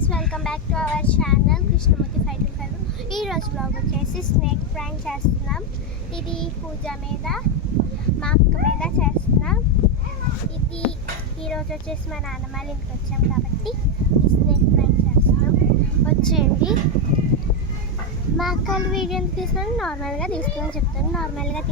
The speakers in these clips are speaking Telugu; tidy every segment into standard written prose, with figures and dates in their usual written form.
Friends, welcome back to our channel Krishnamurthy 525. ఈరోజు బ్లాగ్ వచ్చేసి స్నేక్ ప్రాంక్ చేస్తున్నాం. ఇది పూజ మీద, మా అక్క మీద చేస్తున్నాం. ఇది ఈరోజు వచ్చేసి మా నాన్నమ్మ వాళ్ళ ఇంటికి వచ్చాం కాబట్టి ఈ స్నేక్ ప్రాంక్ చేస్తున్నాం. వచ్చేయండి. మా అక్కలు వీడియోని తీసుకొని నార్మల్గా తీసుకొని చెప్తాను. నార్మల్గా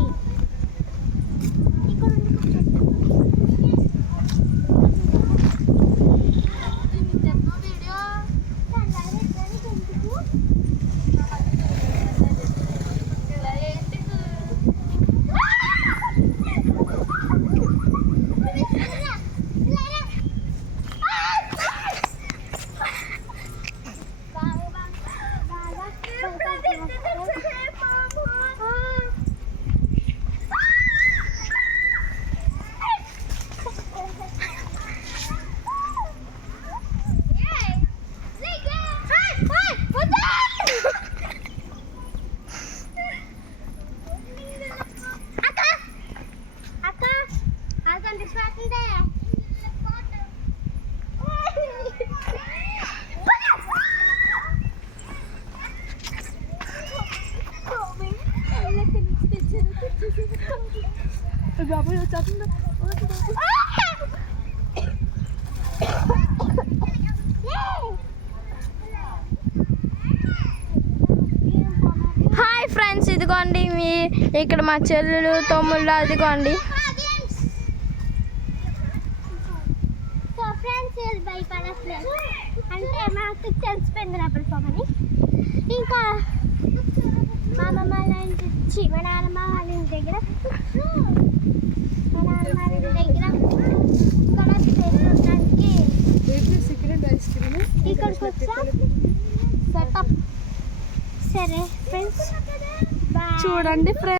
హాయ్ ఫ్రెండ్స్, ఇదిగోండి మీ ఇక్కడ మా చెల్లెలు తమ్ముళ్ళు అదిగోండి. సో ఫ్రెండ్స్, భయపడట్లేదు అంటే మాకు తెలిసిపోయింది అప్పుడు పోమని. ఇంకా మా అమ్మమ్మ వాళ్ళ ఇంటి మా నాన్నమ్మ వాళ్ళ ఇంటి దగ్గర ఇక్కడికి వచ్చాం. సెటప్ సరే ఫ్రెండ్స్, చూడండి ఫ్రెండ్స్.